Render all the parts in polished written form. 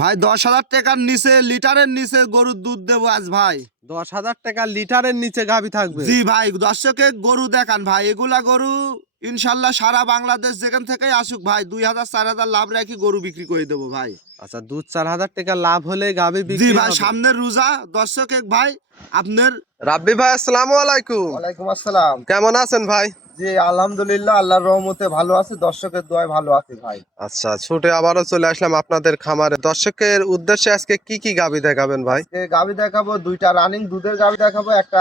ভাই 10,000 টাকার নিচে লিটারের নিচে গরুর দুধ দেবো আজ ভাই। 10,000 টাকা লিটারের নিচে গাভী থাকবে? জি ভাই, দর্শকে গরু দেখান ভাই। এগুলা গরু ইনশাল্লাহ সারা বাংলাদেশ যেখান থেকে আসুক ভাই 2,000 4,000 লাভ রাখি গরু বিক্রি করে দেবো ভাই। আচ্ছা, 2-4,000 টাকা লাভ হলে গাভী জি বিক্রি ভাই, হবে। সামনের রোজা দর্শকে ভাই আপনার। রাব্বি ভাই, আসসালামু আলাইকুম। ওয়ালাইকুম আসসালাম। কেমন আছেন ভাই? জি আলহামদুলিল্লাহ, আল্লাহর রহমতে ভালো আছি, দর্শকের দোয়ায় ভালো আছি ভাই। আচ্ছা, ছুটে আবারও চলে আসলাম আপনাদের খামারে। দর্শকের উদ্দেশ্যে আজকে কি কি গাভী দেখাবেন ভাই? গাভী দেখাবো, দুইটা রানিং দুধের গাভী দেখাবো। একটা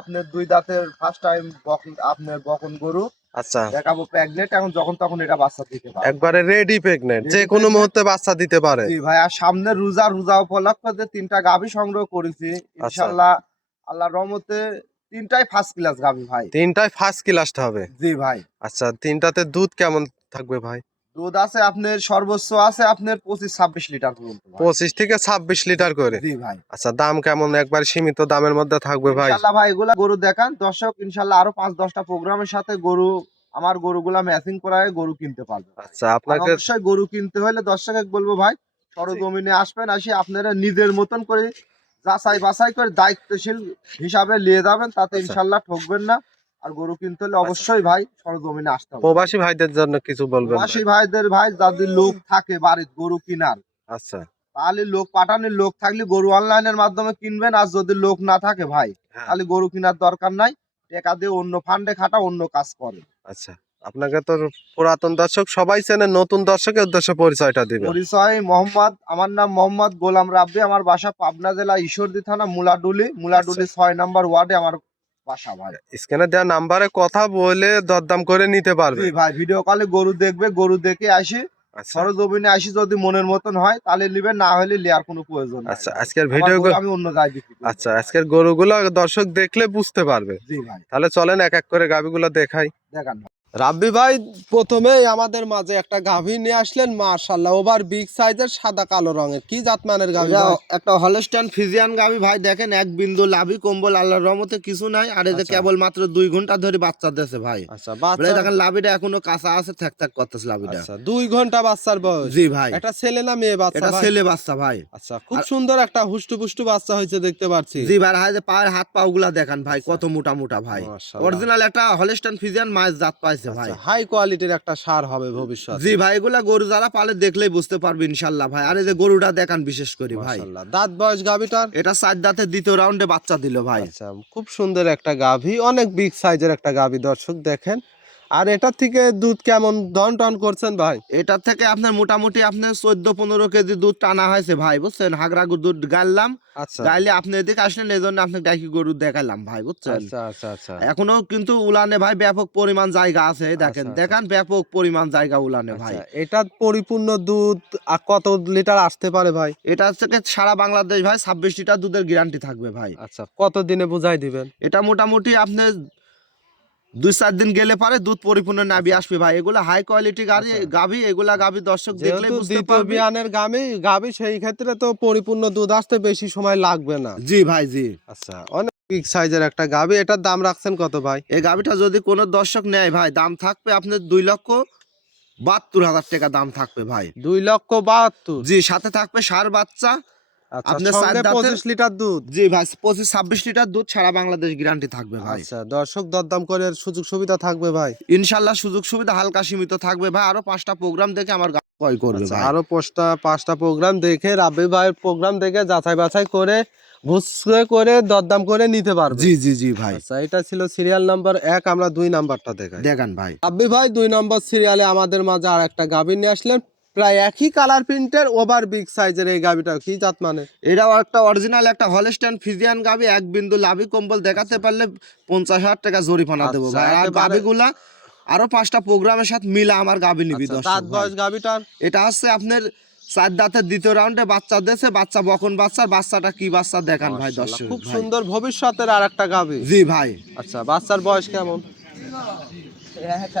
আপনার 2 দাঁতের ফার্স্ট টাইম আপনার বকন গরু আচ্ছা, দেখাবো, প্রেগনেন্ট, এখন যখন তখন এটা বাচ্চা দিতে পারে। একবারে রেডি প্রেগনেন্ট, যে কোনো মুহূর্তে বাচ্চা দিতে পারে। জি ভাই, আর সামনের রোজা উপলক্ষে 3টা গাভী সংগ্রহ করেছি ইনশাআল্লাহ, আল্লাহর রহমতে। 3টাই ফার্স্ট ক্লাস গাভী ভাই। 3টাই ফার্স্ট ক্লাস হবে? জি ভাই। আচ্ছা, 3টাতে দুধ কেমন থাকবে ভাই? দুধ আছে আপনার সর্বোচ্চ আছে আপনার 25-26 লিটার পর্যন্ত ভাই। 25 থেকে 26 লিটার করে? জি ভাই। আচ্ছা, দাম কেমন? একবার সীমিত দামের মধ্যে থাকবে ভাই? ইনশাআল্লাহ ভাই, এগুলা গরু দেখান দর্শক, ইনশাআল্লাহ আরো 5-10টা প্রোগ্রামের সাথে গরু, আমার গরুগুলা ম্যাচিং করায় গরু কিনতে পারবে। আচ্ছা, আপনাকে অবশ্যই গরু কিনতে হলে দর্শক বলবো ভাই, সরজমিনে আসবেন, আসি আপনারা নিজের মতন করে যাচাই বাছাই করে দায়িত্বশীল হিসাবে নিয়ে যাবেন, তাতে আচ্ছা। ইনশাআল্লাহ ঠকবেন না। আর গরু কিনতে হলে অবশ্যই ভাই সরজমিনে আসতে হবে। প্রবাসী ভাইদের জন্য কিছু বলবেন ভাই? প্রবাসী ভাইদের ভাই, যাদের লোক থাকে বাড়িতে গরু কিনার, আচ্ছা, তাহলে লোক পাঠানোর লোক থাকলে গরু অনলাইনের মাধ্যমে কিনবেন। আর যদি লোক না থাকে ভাই, হ্যাঁ। তাহলে গরু কেনার দরকার নাই, টাকা দিয়ে অন্য ফান্ডে খাটা, অন্য কাজ করে। আচ্ছা, আপনাকে তো পুরাতন দর্শক সবাই চেনে, নতুন দর্শকের উদ্দেশ্যে পরিচয়টা দিবেন। পরিচয় মোহাম্মদ, আমার নাম মোহাম্মদ গোলাম রাব্বি, আমার বাসা পাবনা জেলা ঈশ্বরদী থানা মুলাডুলি 6 নম্বর ওয়ার্ডে আমার বাসা ভাই। স্ক্রিনে দেওয়া নাম্বারে কথা বলে দরদাম করে নিতে পারবে। জি ভাই, ভিডিও কলে গরু দেখবে, গরু দেখে আসি, আচ্ছা, সরজমিনে আসি, যদি মনের মতন হয় তাহলে নিবেন, না হলে লিয়ার কোনো প্রয়োজন নাই। আচ্ছা, আজকের আমার ভিডিও গরু আমি অন্য জায়গায় বিক্রি করি। আচ্ছা, আজকের গরুগুলো দর্শক দেখলে বুঝতে পারবে। জি ভাই, তাহলে চলেন এক এক করে গাভীগুলো দেখাই। দেখান ভাই। রাব্বি ভাই, প্রথমেই আমাদের মাঝে একটা গাভী নিয়ে আসলেন, মাশাআল্লাহ, ওভার বিগ সাইজের, সাদা কালো রঙের। কি জাতমানের গাভী এটা ভাই? একটা হলস্টাইন ফ্রিজিয়ান গাবি ভাই, দেখেন এক বিন্দু লাভি কম্বল আল্লাহর রহমতে কিছু নাই। আর এই যে আচ্ছা। কেবল মাত্র 2 ঘন্টা ধরে বাচ্চা দিয়েছে ভাই। আচ্ছা, ভাই বাচ্চা। দেখেন লাভিটা এখনো কাঁচা আছে, থাক থাক করতেছে লাভিটা। আচ্ছা, 2 ঘন্টা বাচ্চার বয়স? জি ভাই, এটা ছেলে না মেয়ে বাচ্চা এটা ভাই? ছেলে বাচ্চা ভাই। আচ্ছা, খুব সুন্দর একটা হুষ্টপুষ্ট বাচ্চা হয়েছে দেখতে পাচ্ছি। জি ভাই, হাই যে পায়ের হাত পা গুলা দেখান ভাই, কত মোটা মোটা ভাই। মাশাআল্লাহ। অরিজিনাল একটা হলস্টাইন ফ্রিজিয়ান মায়ের জাত পাইছে ভাই। হাই কোয়ালিটির একটা সার হবে ভবিষ্যতে। জি ভাই, এগুলা গরু যারা পালে দেখলেই বুঝতে পারবে ইনশাল্লাহ ভাই। আর এই যে গরুটা দেখান বিশেষ করে ভাই, মাশাআল্লাহ। দাঁত বয়স গাভীটার? এটা 4 দাঁতের দ্বিতীয় রাউন্ডে বাচ্চা দিল ভাই। আচ্ছা, খুব সুন্দর একটা গাভী, অনেক বিগ সাইজের একটা গাভী, দর্শক দেখেন। আর এটা থেকে দুধ কেমন দন টন করছেন ভাই? এটার থেকে আপনার মোটামুটি আপনার 14-15 কেজি দুধ টানা হয়েছে ভাই, বুঝছেন। হাগরা দুধ গাইলাম, আচ্ছা, গাইলে আপনি এদিকে আসলেন, এই জন্য আপনাকে ডাকি গরু দেখালাম ভাই, বুঝছেন। আচ্ছা, আচ্ছা, আচ্ছা, এখনো কিন্তু উলানে ভাই ব্যাপক পরিমাণ জায়গা আছে, এই দেখেন আচ্ছা, দেখান ব্যাপক পরিমাণ জায়গা উলানে ভাই। আচ্ছা। এটা পরিপূর্ণ দুধ আর কত লিটার আসতে পারে ভাই? এটা থেকে সারা বাংলাদেশ ভাই 26 লিটার দুধের গ্যারান্টি থাকবে ভাই। আচ্ছা, কত দিনে বুঝাই দিবেন? এটা মোটামুটি আপনি 2-4 দিন গেলে পারে দুধ পরিপূর্ণ নাবি আসবে ভাই। এগুলা হাই কোয়ালিটি গাভি, এগুলা গাভি দর্শক দেখলেই যেহেতু বুঝতে দ্বিতীয় পারবে। বিয়ানের গাভী, সেই ক্ষেত্রে তো পরিপূর্ণ দুধ আসতে বেশি সময় লাগবে না। জি ভাই, জি। আচ্ছা, অনেক বিগ সাইজের একটা গাভী। এটার দাম রাখছেন কত ভাই? এই গাভিটা যদি কোনো দর্শক নেয় ভাই, দাম থাকবে আপনার 2,72,000 টাকা দাম থাকবে ভাই। 2,72,000? জি, সাথে থাকবে ষাঁড় বাচ্চা। আচ্ছা, আপনার সঙ্গে 4 দাঁতের 25 লিটার দুধ? জি ভাই, 25-26 লিটার দুধ সারা বাংলাদেশ গ্যারান্টি থাকবে ভাই। আচ্ছা, দর্শক দরদাম করে সুযোগ সুবিধা থাকবে ভাই? ইনশাল্লাহ সুযোগ সুবিধা হালকা সীমিত থাকবে ভাই। আরো 5টা প্রোগ্রাম দেখে আমার ক্রয় করবে আচ্ছা, ভাই। আরো 5টা প্রোগ্রাম দেখে, রাব্বি ভাইয়ের প্রোগ্রাম দেখে যাচাই বাছাই করে, বুঝে করে দরদাম করে নিতে পারবে। জি জি জি ভাই, আচ্ছা, এটা ছিল সিরিয়াল নাম্বার 1। আমরা 2 নাম্বারটা দেখাই। দেখান ভাই। রাব্বি ভাই, 2 নম্বর সিরিয়ালে আমাদের মাঝে আর একটা গাভী নিয়ে আসলেন, প্রায় একই কালার প্রিন্টের, ওভার বিগ সাইজের। এই গাভীটা কি জাত মানে? এটাও একটা অরিজিনাল একটা হলস্টাইন ফ্রিজিয়ান গাভি, এক বিন্দু লাভি কম্বল দেখাতে পারলে 50,000 টাকা জরিমানা দেবো আচ্ছা, ভাই। আর একেবারে- গাভিগুলা আরো 5টা প্রোগ্রামের সাথে মিলা আমার গাভি নিবি আচ্ছা, দর্শক দাঁত ভাই। বয়স গাভীটার? এটা হচ্ছে আপনার 4 দাঁতের দ্বিতীয় রাউন্ডে বাচ্চা দিয়েছে, বাচ্চা বকন বাচ্চাটা কি বাচ্চা দেখান ভাই মাশাআল্লাহ, দর্শক খুব ভাই। সুন্দর ভবিষ্যতের আর একটা গাভী। জি ভাই, আচ্ছা, বাচ্চার বয়স কেমন?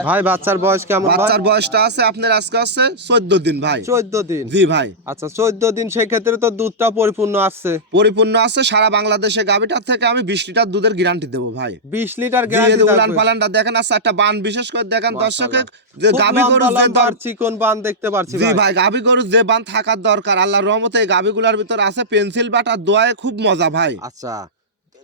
ভাই বাচ্চার বয়স কেমন ভাই? বাচ্চার বয়সটা আছে আপনার আজকে আছে 14 দিন ভাই। 14 দিন। জি ভাই, আচ্ছা 14 দিন, সেই ক্ষেত্রে তো দুধটা পরিপূর্ণ আছে। পরিপূর্ণ আছে। সারা বাংলাদেশে গাভিটার থেকে আমি 20 লিটার দুধের গ্যারান্টি দেবো ভাই। 20 লিটার জি, গ্যারান্টি এই উলান থাকবে। পালানটা দেখেন আছে একটা বান, বিশেষ করে দেখেন দর্শকে মাশাআল্লাহ। যে খুব গাভি গরু লম্বা যে লম্বা আর চিকন বান দেখতে পাচ্ছি জি ভাই। ভাই, গাভি গরু যে বান থাকার দরকার আল্লাহর রহমতে এই গাভিগুলার ভিতর আছে। পেন্সিল বাটা দোয়ায় খুব মজা ভাই। আচ্ছা,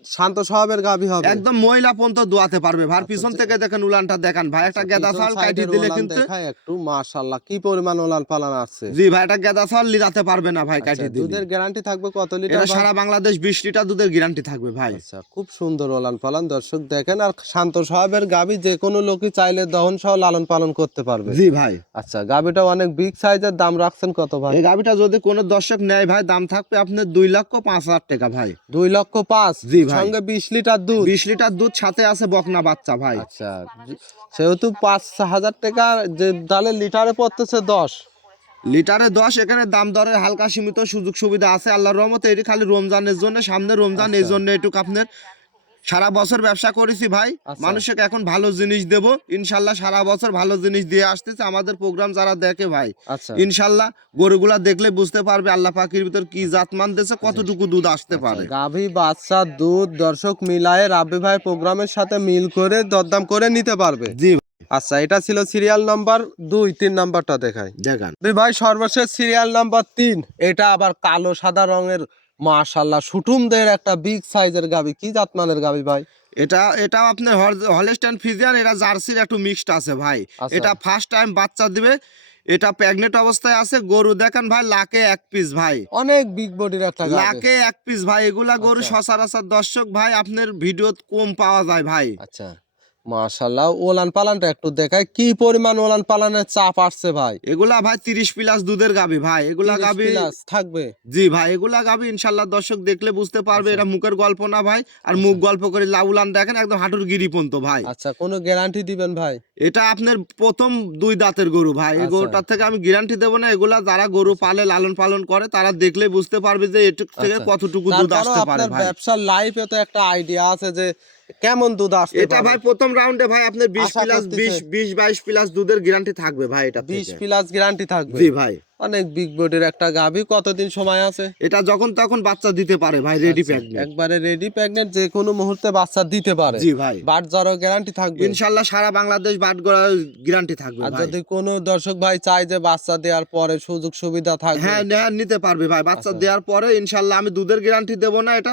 শান্ত স্বভাবের গাভী হবে। একদম মহিলা পর্যন্ত দোয়াতে পারবে ভাই। আচ্ছা, পিছন আচ্ছা। থেকে দেখেন উলানটা দেখান ভাই, একটা গেদা পিছন ছাল কাটি সাইডের দিলে ওলান কিন্তু দেখায় একটু, মাশাআল্লাহ কি পরিমাণ ওলান পালান আছে। জি ভাই, এটা গেদা ছাল লিরাতে পারবে না ভাই আচ্ছা, কাটি দিলে। দুধের গ্যারান্টি থাকবে কত লিটার এটা ভাই? সারা বাংলাদেশ 20 লিটার দুধের গ্যারান্টি থাকবে ভাই। আচ্ছা, খুব সুন্দর ওলান পালন দর্শক দেখেন। আর শান্ত স্বভাবের গাভী, যে কোনো লোকই চাইলে দহন সহ লালন পালন করতে পারবে। জি ভাই, আচ্ছা, গাভীটা অনেক বিগ সাইজের, দাম রাখছেন কত ভাই? এই গাভিটা যদি কোনো দর্শক নেয় ভাই, দাম থাকবে আপনার 2,05,000 টাকা ভাই। 2,05,000। জি ভাই। সঙ্গে 20 লিটার দুধ। 20 লিটার দুধ, সাথে আছে বকনা বাচ্চা ভাই। আচ্ছা, সেহেতু 5,000 টাকা, যে তাহলে লিটারে পড়তেছে 10। লিটারে 10। এখানে দাম দরের হালকা সীমিত সুযোগ সুবিধা আছে আল্লাহর রহমতে। এটি খালি রমজানের জন্য, সামনে রমজান, এই জন্য এটুকু আপনার সারা বছর ব্যবসা করেছি ভাই। আচ্ছা। মানুষকে এখন ভালো জিনিস দেব ইনশাল্লাহ, সারা বছর ভালো জিনিস দিয়ে আসতেছে। আমাদের প্রোগ্রাম যারা দেখে ভাই, আচ্ছা, ইনশাল্লাহ গরুগুলা দেখলে বুঝতে পারবে আল্লাহ পাখির ভিতর কি জাত মানতেছে, কতটুকু দুধ আসতে পারে। গাভী বাচ্চা দুধ দর্শক মিলায়ে রাব্বি ভাই প্রোগ্রামের সাথে মিল করে দরদাম করে নিতে পারবে। জি আচ্ছা, এটা ছিল সিরিয়াল নাম্বার 2। 3 নাম্বারটা দেখাই দেখান। ভাই। সর্বশেষ সিরিয়াল নাম্বার 3, এটা আবার কালো সাদা রঙের, মাশাআল্লাহ সুঠুমদের একটা বিগ সাইজের গাভী। কি জাতমানের গাভী ভাই? এটা আপনার হলস্টাইন ফ্রিজিয়ান, এটা জার্সির একটু মিক্সড আছে ভাই। আচ্ছা। এটা ফার্স্ট টাইম বাচ্চা দিবে। এটা প্রেগনেন্ট অবস্থায় আছে। গরু দেখেন ভাই, লাখে 1 পিস ভাই। অনেক বিগ বডির একটা গাভী। লাখে 1 পিস ভাই। এগুলা গরু আচ্ছা। সচরাচর দর্শক ভাই আপনার ভিডিও কম পাওয়া যায় ভাই। আচ্ছা, মাশাআল্লাহ ওলান পালানটা একটু দেখায়, কি পরিমাণ ওলান পালানের চাপ আসছে ভাই। এগুলা ভাই 30 প্লাস দুধের গাবি ভাই। এগুলা 30 গাবি প্লাস থাকবে। জি ভাই, এগুলা গাবি ইনশাল্লাহ দর্শক দেখলে বুঝতে পারবে। আচ্ছা। এটা মুখের গল্প না ভাই। আর মুখ গল্প করে লাউলান দেখেন একদম হাঁটুর গিরি পর্যন্ত ভাই। আচ্ছা, কোনো গ্যারান্টি দিবেন ভাই? এটা আপনার প্রথম 2 দাঁতের গরু ভাই। এই আচ্ছা। গরুটার থেকে আমি গ্যারান্টি দেবো না। এগুলা যারা গরু পালে, লালন পালন করে, তারা দেখলে বুঝতে পারবে যে এটুক থেকে আচ্ছা। কতটুকু দুধ তারপরেও আসতে পারে আপনার ভাই। ব্যবসার লাইফে তো একটা আইডিয়া আছে যে কেমন দুধ আসতে এটা পারে। ভাই প্রথম রাউন্ডে ভাই আপনার 20 আশা প্লাস করতেছে। 20-22 প্লাস দুধের গ্যারান্টি থাকবে ভাই। এটা 20 থেকে প্লাস গ্যারান্টি থাকবে। জি ভাই। অনেক বিগ বডির একটা গাভী। কতদিন সময় আছে? এটা যখন তখন বাচ্চা দিতে পারে ভাই, রেডি আচ্ছা, প্রেগনেন্ট। একবারে রেডি প্রেগনেন্ট, যে কোনো মুহূর্তে বাচ্চা দিতে পারে। জি ভাই, বাট জ্বরও গ্যারান্টি থাকবে ইনশাআল্লাহ সারা বাংলাদেশ বাট গড়ার গ্যারান্টি থাকবে আর ভাই। যদি কোনো দর্শক ভাই চায় যে বাচ্চা দেওয়ার পরে সুযোগ সুবিধা থাকবে। হ্যাঁ, নিতে পারবে ভাই। বাচ্চা আচ্ছা। দেওয়ার পরে ইনশাআল্লাহ আমি দুধের গ্যারান্টি দেবো না। এটা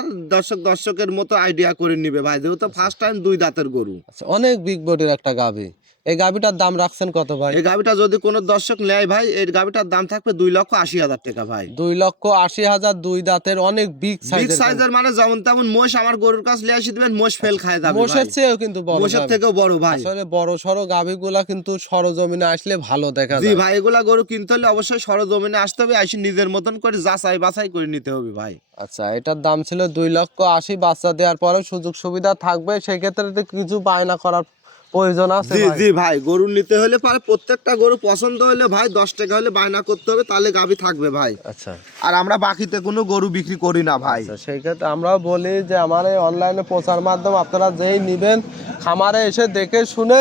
দর্শকের মতো আইডিয়া করে নিবে ভাই, যেহেতু ফার্স্ট টাইম 2 দাঁতের গরু। আচ্ছা, অনেক বিগ বডির একটা গাভী। এই গাভীটার দাম রাখছেন কত ভাই? এই গাভিটা যদি কোনো দর্শক নেয় ভাই, এই গাভিটার দাম থাকবে 2,80,000 টাকা ভাই। 2,80,000, 2 দাঁতের, অনেক বিগ বিগ সাইজের। সাইজের মানে যেমন তেমন মোষ আমার গরুর কাছে নিয়ে আসি দিবেন, মোষ ফেল খায় যাবে মোষের ভাই। চেয়েও কিন্তু বড় মোষের গাভী। থেকেও বড় ভাই। আসলে বড় সড়ো গাভীগুলা কিন্তু সরজমিনে আসলে ভালো দেখা জি যায়। ভাই, এগুলা গরু কিনতে হলে অবশ্যই সরজমিনে আসতে হবে, আসি নিজের মতন করে যাচাই বাছাই করে নিতে হবে ভাই। আচ্ছা, এটার দাম ছিল 2,80,000। বাচ্চা দেওয়ার পরে সুযোগ সুবিধা থাকবে, সেই ক্ষেত্রে তো কিছু বায়না করার প্রয়োজন আছে জি ভাই। জি ভাই, গরু নিতে হলে পারে প্রত্যেকটা গরু পছন্দ হলে ভাই 10 টাকা হলে বায়না করতে হবে, তাহলে গাভী থাকবে ভাই। আচ্ছা, আর আমরা বাকিতে কোনো গরু বিক্রি করি না ভাই। আচ্ছা, সেই ক্ষেত্রে আমরাও বলি যে আমার এই অনলাইনে প্রচার মাধ্যম, আপনারা যেই নিবেন খামারে এসে দেখে শুনে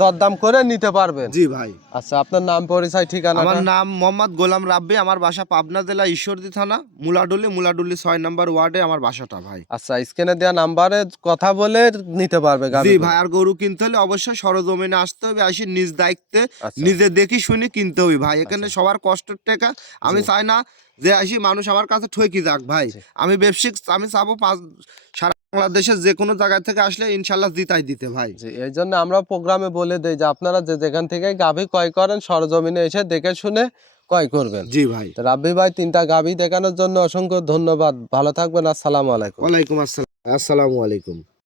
দরদাম করে নিতে পারবেন। জি ভাই। আচ্ছা, আপনার নাম পরিচয় ঠিকানা? আমার নাম মোহাম্মদ গোলাম রাব্বি। আমার বাসা পাবনা জেলা ঈশ্বরদী থানা মুলাডুলি 6 নম্বর ওয়ার্ডে আমার বাসাটা ভাই। আচ্ছা, স্ক্রিনে দেওয়া নাম্বারে কথা বলে নিতে পারবে জি গাভী। ভাই, আর গরু কিনতে হলে অবশ্যই সরজমিনে আসতে হবে, আসি নিজ দায়িত্বে আচ্ছা। নিজে দেখি শুনে কিনতে হবে ভাই। এখানে সবার কষ্টের টাকা আমি চাই না যে আসি মানুষ আমার কাছে ঠকি যাক ভাই। আমি ব্যবসায়িক, আমি চাবো সারা বাংলাদেশের যে কোনো জায়গা থেকে আসলে ইনশাল্লাহ জিতাই দিতে ভাই। এই জন্য আমরা প্রোগ্রামে বলে দেই যে আপনারা যে যেখান থেকে গাভী ক্রয় করেন সরজমিনে এসে দেখে শুনে ক্রয় করবেন। জি ভাই। তো রাব্বি ভাই 3টা গাভী দেখানোর জন্য অসংখ্য ধন্যবাদ। ভালো থাকবেন। আসসালামু আলাইকুম। ওয়ালাইকুম আসসালাম। আসসালামু আলাইকুম।